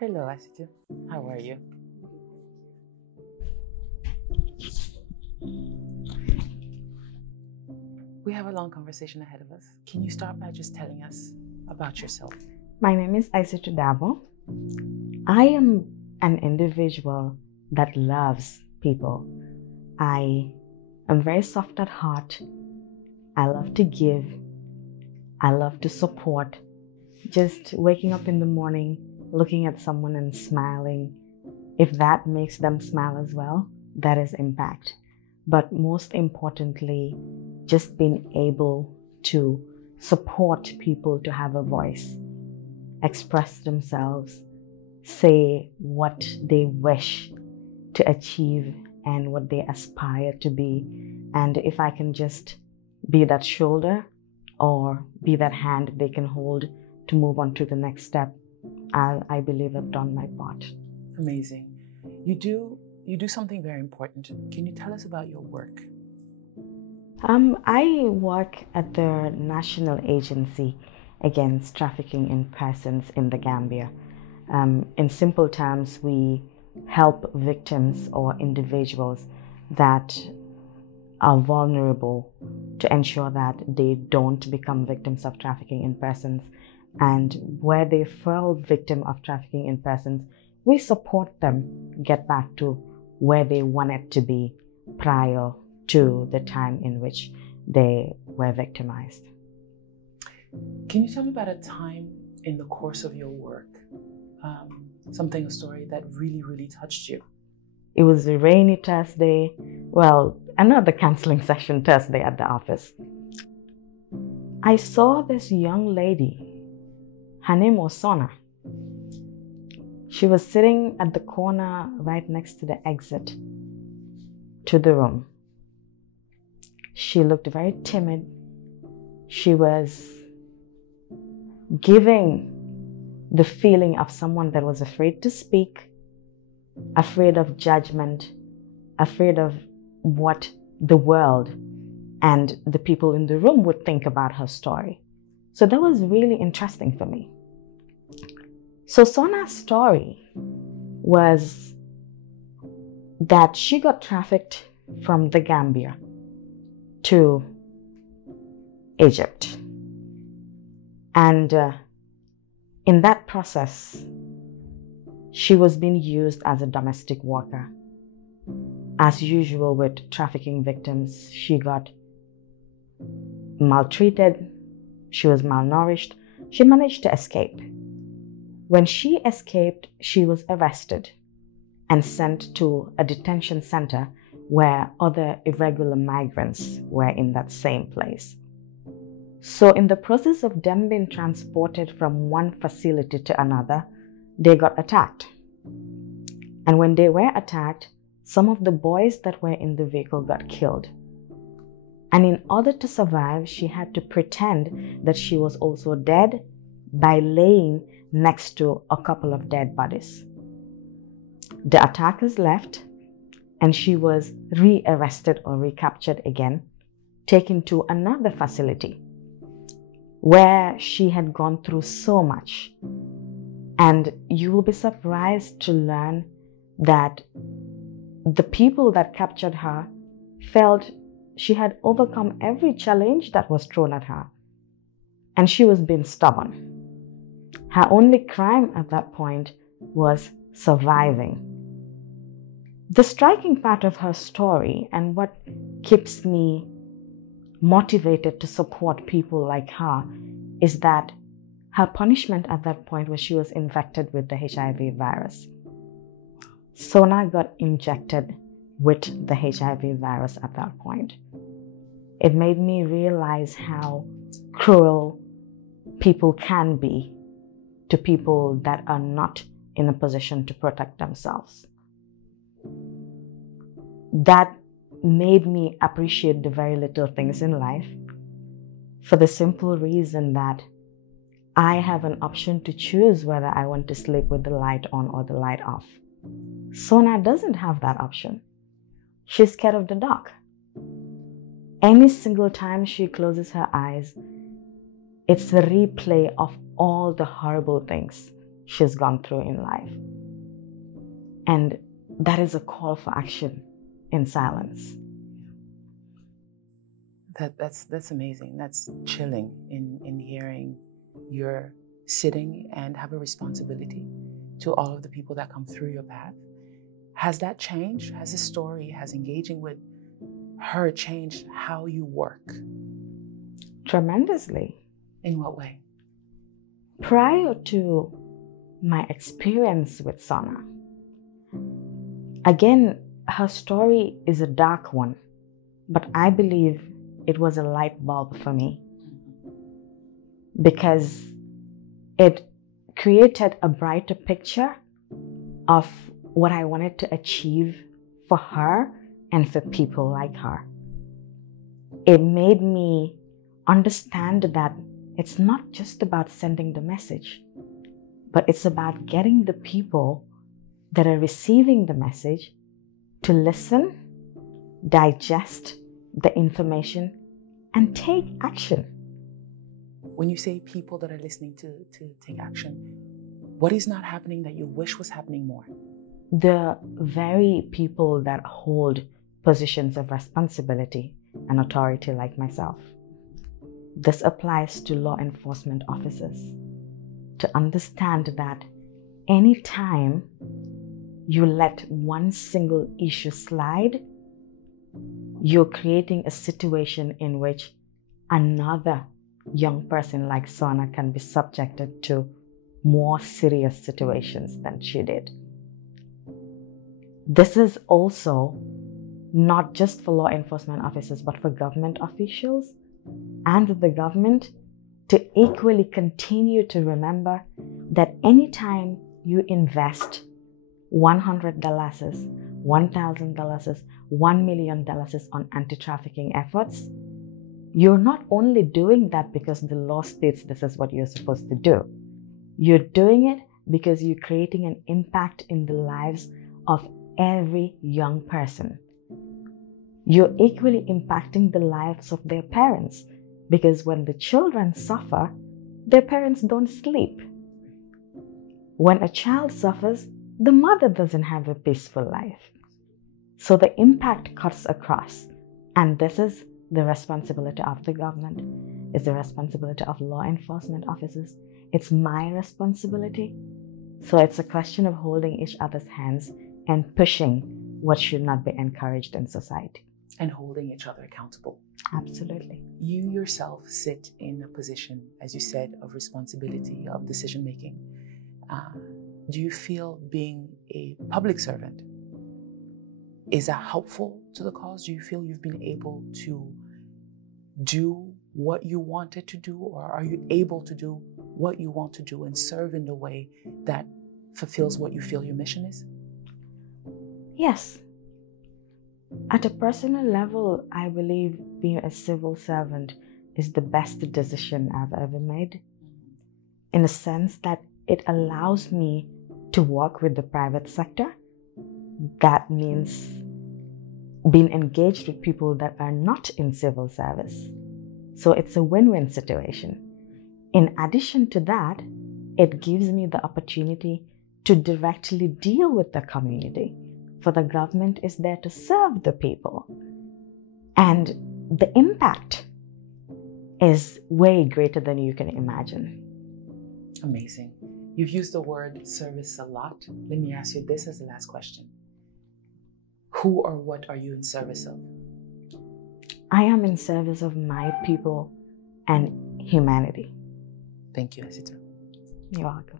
Hello, Isatou. How are you? We have a long conversation ahead of us. Can you start by just telling us about yourself? My name is Isatou. I am an individual that loves people. I am very soft at heart. I love to give. I love to support. Just waking up in the morning, looking at someone and smiling, if that makes them smile as well, that is impact. But most importantly, just being able to support people to have a voice, express themselves, say what they wish to achieve and what they aspire to be. And if I can just be that shoulder or be that hand they can hold to move on to the next step, I believe I've done my part. Amazing. You do something very important. Can you tell us about your work? I work at the National Agency Against Trafficking in Persons in the Gambia. In simple terms, we help victims or individuals that are vulnerable to ensure that they don't become victims of trafficking in persons. And where they fall victim of trafficking in persons, we support them get back to where they wanted to be prior to the time in which they were victimized. Can you tell me about a time in the course of your work, a story that really, really touched you? It was a rainy Thursday, another counseling session Thursday at the office. I saw this young lady. Her name was Sona. She was sitting at the corner right next to the exit to the room. She looked very timid. She was giving the feeling of someone that was afraid to speak, afraid of judgment, afraid of what the world and the people in the room would think about her story. So that was really interesting for me. So Sona's story was that she got trafficked from the Gambia to Egypt. And in that process, she was being used as a domestic worker. As usual with trafficking victims, she got maltreated, she was malnourished, she managed to escape. When she escaped, she was arrested and sent to a detention center where other irregular migrants were in that same place. So in the process of them being transported from one facility to another, they got attacked. And when they were attacked, some of the boys that were in the vehicle got killed. And in order to survive, she had to pretend that she was also dead by laying next to a couple of dead bodies. The attackers left and she was rearrested or recaptured again, taken to another facility where she had gone through so much. And you will be surprised to learn that the people that captured her felt she had overcome every challenge that was thrown at her, and she was being stubborn. Her only crime at that point was surviving. The striking part of her story, and what keeps me motivated to support people like her, is that her punishment at that point was she was infected with the HIV virus. Sona got injected with the HIV virus at that point. It made me realize how cruel people can be to people that are not in a position to protect themselves. That made me appreciate the very little things in life, for the simple reason that I have an option to choose whether I want to sleep with the light on or the light off. Sona doesn't have that option. She's scared of the dark. Any single time she closes her eyes, it's a replay of all the horrible things she's gone through in life. And that is a call for action in silence. That's amazing. That's chilling in hearing you're sitting and have a responsibility to all of the people that come through your path. Has that changed? Has this story, has engaging with her changed how you work? Tremendously. In what way? Prior to my experience with Sana, again, her story is a dark one, but I believe it was a light bulb for me because it created a brighter picture of what I wanted to achieve for her and for people like her. It made me understand that it's not just about sending the message, but it's about getting the people that are receiving the message to listen, digest the information, and take action. When you say people that are listening to take action, what is not happening that you wish was happening more? The very people that hold positions of responsibility and authority like myself. This applies to law enforcement officers to understand that anytime you let one single issue slide, you're creating a situation in which another young person like Sana can be subjected to more serious situations than she did. This is also not just for law enforcement officers, but for government officials and the government to equally continue to remember that anytime you invest $100, $1,000, $1 million on anti-trafficking efforts, you're not only doing that because the law states this is what you're supposed to do. You're doing it because you're creating an impact in the lives of every young person. You're equally impacting the lives of their parents because when the children suffer, their parents don't sleep. When a child suffers, the mother doesn't have a peaceful life. So the impact cuts across. And this is the responsibility of the government. It's the responsibility of law enforcement officers. It's my responsibility. So it's a question of holding each other's hands and pushing what should not be encouraged in society. And holding each other accountable. Absolutely. You yourself sit in a position, as you said, of responsibility, of decision making. Do you feel being a public servant, is that helpful to the cause? Do you feel you've been able to do what you wanted to do, or are you able to do what you want to do and serve in the way that fulfills what you feel your mission is? Yes. At a personal level, I believe being a civil servant is the best decision I've ever made, in the sense that it allows me to work with the private sector. That means being engaged with people that are not in civil service. So it's a win-win situation. In addition to that, it gives me the opportunity to directly deal with the community, for the government is there to serve the people. And the impact is way greater than you can imagine. Amazing. You've used the word service a lot. Let me ask you this as the last question. Who or what are you in service of? I am in service of my people and humanity. Thank you, Isatou. You're welcome.